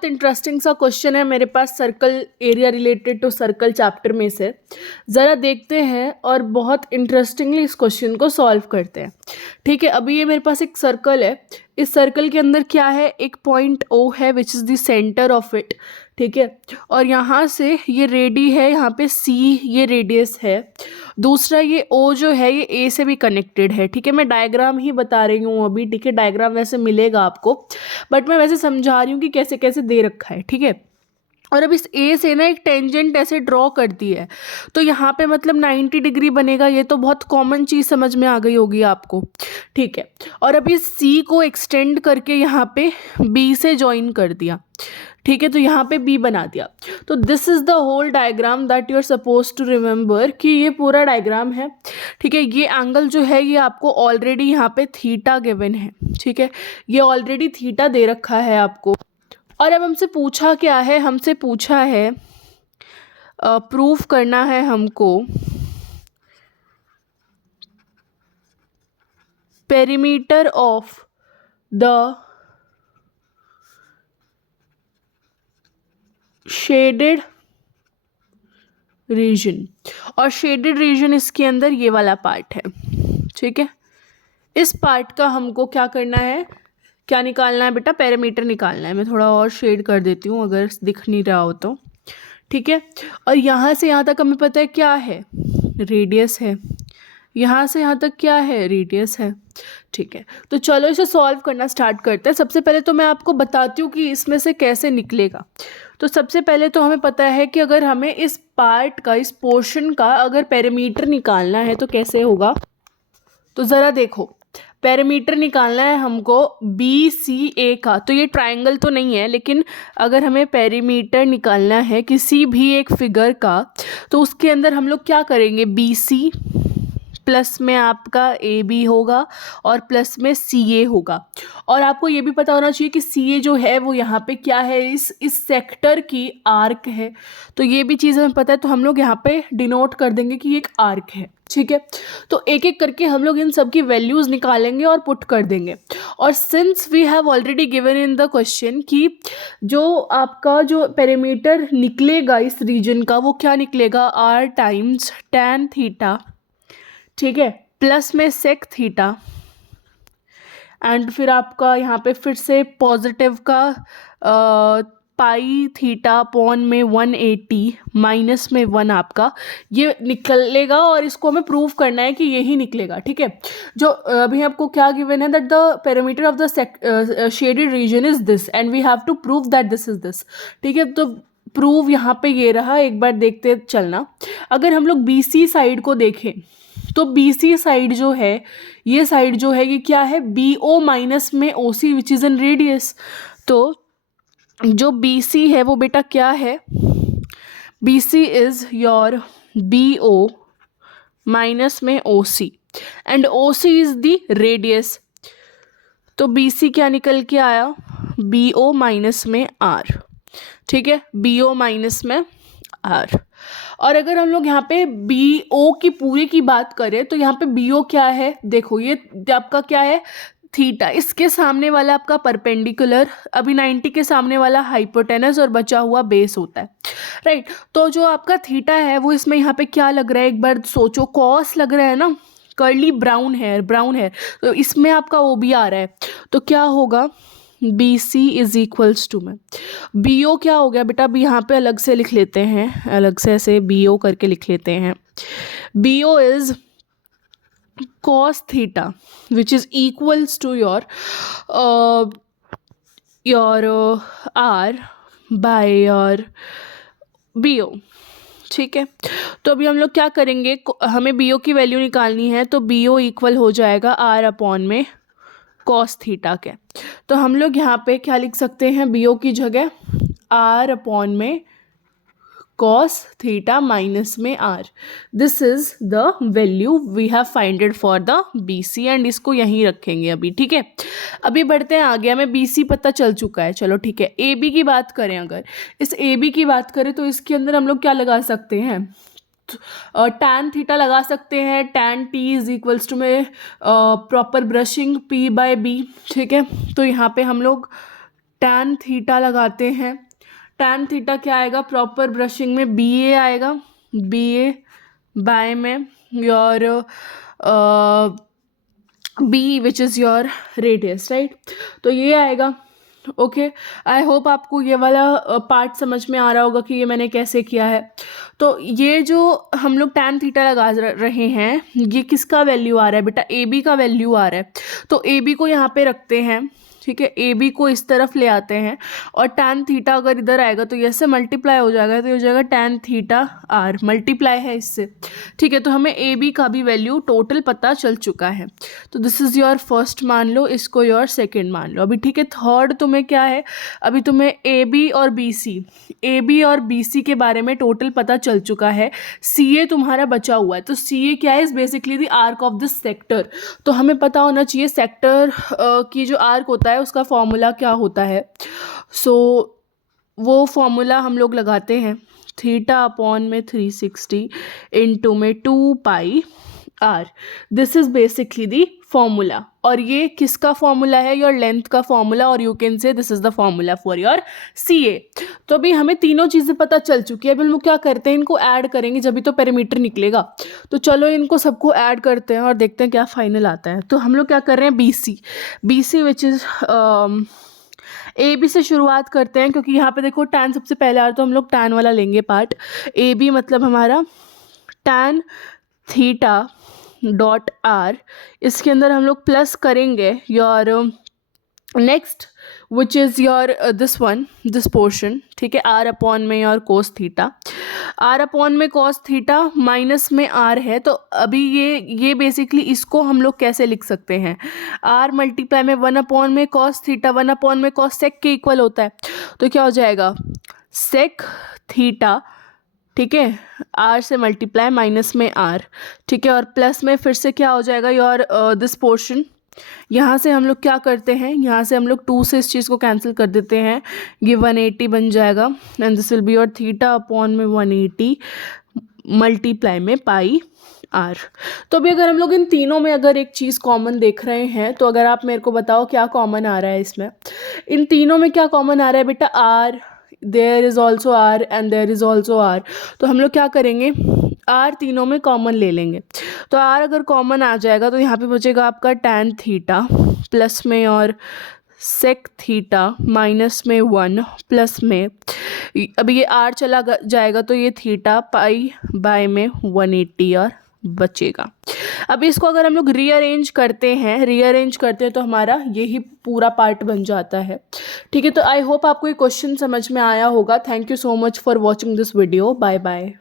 बहुत इंटरेस्टिंग सा क्वेश्चन है मेरे पास circle area related to circle chapter में से। ज़रा देखते हैं और बहुत इंटरेस्टिंगली इस क्वेश्चन को सॉल्व करते हैं। ठीक है, अभी ये मेरे पास एक सर्कल है। इस सर्कल के अंदर क्या है, एक पॉइंट O है which is the centre of it. ठीक है, और यहाँ से ये रेडी है, यहाँ पे C ये रेडियस है। दूसरा ये O जो है ये A से भी कनेक्टेड है। ठीक है, मैं डायग्राम ही बता रही हूँ अभी। ठीक है, डायग्राम वैसे मिलेगा आपको, बट मैं वैसे समझा रही हूँ कि कैसे कैसे दे रखा है। ठीक है, और अब इस A से ना एक टेंजेंट ऐसे ड्रॉ कर दी है, तो यहाँ पे मतलब 90 डिग्री बनेगा। ये तो बहुत कॉमन चीज़ समझ में आ गई होगी आपको। ठीक है, और अब इस C को एक्सटेंड करके यहाँ पे B से ज्वाइन कर दिया। ठीक है, तो यहाँ पे B बना दिया। तो this is the whole diagram that you are suppose to remember कि ये पूरा डायग्राम है। ठीक है, ये एंगल जो है ये आपको ऑलरेडी यहाँ पे थीटा गिवन है। ठीक है, ये ऑलरेडी थीटा दे रखा है आपको। और अब हमसे पूछा क्या है, हमसे पूछा है प्रूफ करना है हमको perimeter of the shaded reason, और शेडेड रीजन इसके अंदर ये वाला पार्ट है। ठीक है, इस पार्ट का हमको क्या करना है, क्या निकालना है बेटा, पैरामीटर निकालना है। मैं थोड़ा और शेड कर देती हूँ अगर दिख नहीं रहा हो तो। ठीक है, और यहाँ से यहाँ तक हमें पता है क्या है, रेडियस है। यहाँ से यहाँ तक क्या है, रेडियस है। ठीक है, तो चलो इसे सॉल्व करना स्टार्ट करते हैं। सबसे पहले तो मैं आपको बताती हूँ कि इसमें से कैसे निकलेगा। तो सबसे पहले तो हमें पता है कि अगर हमें इस पार्ट का, इस पोर्शन का अगर पैरामीटर निकालना है तो कैसे होगा। तो ज़रा देखो, पैरामीटर निकालना है हमको BCA का। तो ये ट्रायंगल तो नहीं है, लेकिन अगर हमें पैरामीटर निकालना है किसी भी एक फिगर का, तो उसके अंदर हम लोग क्या करेंगे, BC प्लस में आपका AB होगा और प्लस में CA होगा। और आपको ये भी पता होना चाहिए कि CA जो है वो यहाँ पे क्या है, इस सेक्टर की आर्क है। तो ये भी चीज़ हमें पता है, तो हम लोग यहाँ पे डिनोट कर देंगे कि ये एक आर्क है। ठीक है, तो एक एक करके हम लोग इन सब की वैल्यूज़ निकालेंगे और पुट कर देंगे। और since we have already given in the question कि जो आपका जो पैरामीटर निकलेगा इस रीजन का वो क्या निकलेगा, R टाइम्स tan थीटा। ठीक है, प्लस में सेक थीटा, एंड फिर आपका यहाँ पे फिर से पॉजिटिव का पाई थीटा अपॉन में 180 माइनस में 1 आपका ये निकलेगा। और इसको हमें प्रूव करना है कि यही निकलेगा। ठीक है, जो अभी आपको क्या गिवन है, that the parameter of the shaded region is this and we have to prove that this is this. ठीक है, तो प्रूव यहाँ पे ये रहा, एक बार देखते चलना। अगर हम लोग BC साइड को देखें तो BC साइड जो है, ये साइड जो है ये क्या है, BO माइनस में OC which is in radius. तो जो BC है वो बेटा क्या है, BC is your BO minus में OC and OC is the radius. तो BC क्या निकल के आया, BO माइनस में R। ठीक है, BO माइनस में R। और अगर हम लोग यहाँ पे BO की पूरी की बात करें तो यहाँ पे BO क्या है, देखो ये आपका क्या है, थीटा। इसके सामने वाला आपका परपेंडिकुलर, अभी 90 के सामने वाला हाइपोटेनस और बचा हुआ बेस होता है। राइट, तो जो आपका थीटा है वो इसमें यहाँ पे क्या लग रहा है, एक बार सोचो, कॉस लग रहा है ना, कर्ली ब्राउन हेयर। तो इसमें आपका OB आ रहा है, तो क्या होगा, BC इज इक्वल्स टू में BO क्या हो गया बेटा, अभी यहाँ पे अलग से लिख लेते हैं, अलग से ऐसे BO करके लिख लेते हैं। BO is cos theta which is equals to your R by your BO। ठीक है, तो अभी हम लोग क्या करेंगे, हमें BO की वैल्यू निकालनी है, तो BO इक्वल हो जाएगा R अपॉन में cos थीटा के। तो हम लोग यहाँ पे क्या लिख सकते हैं, BO की जगह R अपॉन में cos थीटा माइनस में R। This is the value we have finded for the BC and इसको यहीं रखेंगे अभी। ठीक है, अभी बढ़ते हैं आगे, हमें BC पता चल चुका है। चलो ठीक है, AB की बात करें, अगर इस AB की बात करें तो इसके अंदर हम लोग क्या लगा सकते हैं, tan थीटा लगा सकते हैं, tan T is equals to में proper brushing P by B। ठीक है, तो यहाँ पे हम लोग tan थीटा लगाते हैं, tan थीटा क्या आएगा, प्रॉपर ब्रशिंग में बी ए आएगा, बी ए बाय में your B which is your radius, right. तो ये आएगा। ओके, आई होप आपको ये वाला पार्ट समझ में आ रहा होगा कि ये मैंने कैसे किया है। तो ये जो हम लोग tan थीटा लगा रहे हैं, ये किसका वैल्यू आ रहा है बेटा, ए बी का वैल्यू आ रहा है। तो ए बी को यहाँ पे रखते हैं, ठीक है, ए बी को इस तरफ ले आते हैं और tan थीटा अगर इधर आएगा तो ये से मल्टीप्लाई हो जाएगा, तो ये हो जाएगा tan थीटा आर, मल्टीप्लाई है इससे, ठीक है। तो हमें ए बी का भी वैल्यू टोटल पता चल चुका है। तो दिस इज़ योर फर्स्ट मान लो, इसको योर सेकेंड मान लो अभी, ठीक है। थर्ड तुम्हें क्या है, अभी तुम्हें ए बी और बी सी के बारे में टोटल पता चल चुका है, सी ए तुम्हारा बचा हुआ है। तो सी ए क्या है, is basically the arc of this sector. तो हमें पता होना चाहिए सेक्टर की जो आर्क होता है उसका फॉर्मूला क्या होता है। सो वो फॉर्मूला हम लोग लगाते हैं, थीटा अपॉन में 360 इंटू में 2 pi r, this is basically the formula. और ये किसका फॉर्मूला है, योर लेंथ का फॉर्मूला, और you can say this is the formula for your C A. तो अभी हमें तीनों चीज़ें पता चल चुकी है। अभी हम लोग क्या करते हैं, इनको ऐड करेंगे जब भी तो पेरीमीटर निकलेगा। तो चलो इनको सबको ऐड करते हैं और देखते हैं क्या फाइनल आता है। तो हम लोग क्या कर रहे हैं, B C which is A B से शुरुआत करते हैं, क्योंकि यहाँ पे देखो tan सबसे पहले आ रहा, तो हम लोग tan वाला लेंगे पार्ट। ए बी मतलब हमारा tan थीटा डॉट आर, इसके अंदर हम लोग प्लस करेंगे your next which is your this one, this portion, ठीक है, आर अपॉन में your cos theta, R upon में कॉस थीटा माइनस में आर है। तो अभी ये बेसिकली इसको हम लोग कैसे लिख सकते हैं, आर मल्टीप्लाई में 1 अपॉन में कॉस थीटा, 1 अपॉन में कॉस सेक के इक्वल होता है। तो क्या हो जाएगा, सेक थीटा, ठीक है, आर से मल्टीप्लाई माइनस में आर, ठीक है, और प्लस में फिर से क्या हो जाएगा योर दिस पोर्शन। यहाँ से हम लोग क्या करते हैं, यहाँ से हम लोग 2 से इस चीज़ को कैंसिल कर देते हैं, ये 180 बन जाएगा, and this will be your theta upon में 180 मल्टीप्लाई में पाई आर। तो अभी अगर हम लोग इन तीनों में अगर एक चीज़ कॉमन देख रहे हैं, तो अगर आप मेरे को बताओ क्या कॉमन आ रहा है इसमें, इन तीनों में क्या कॉमन आ रहा है बेटा, R, there is also R and there is also R. तो हम लोग क्या करेंगे, आर तीनों में कॉमन ले लेंगे। तो आर अगर कॉमन आ जाएगा तो यहाँ पे बचेगा आपका tan थीटा प्लस में और सेक थीटा माइनस में 1 प्लस में, अभी ये आर चला जाएगा तो ये थीटा पाई बाय में 180 और बचेगा। अब इसको अगर हम लोग रीअरेंज करते हैं तो हमारा यही पूरा पार्ट बन जाता है, ठीक है। तो आई होप आपको ये क्वेश्चन समझ में आया होगा। Thank you so much for watching this video, bye bye.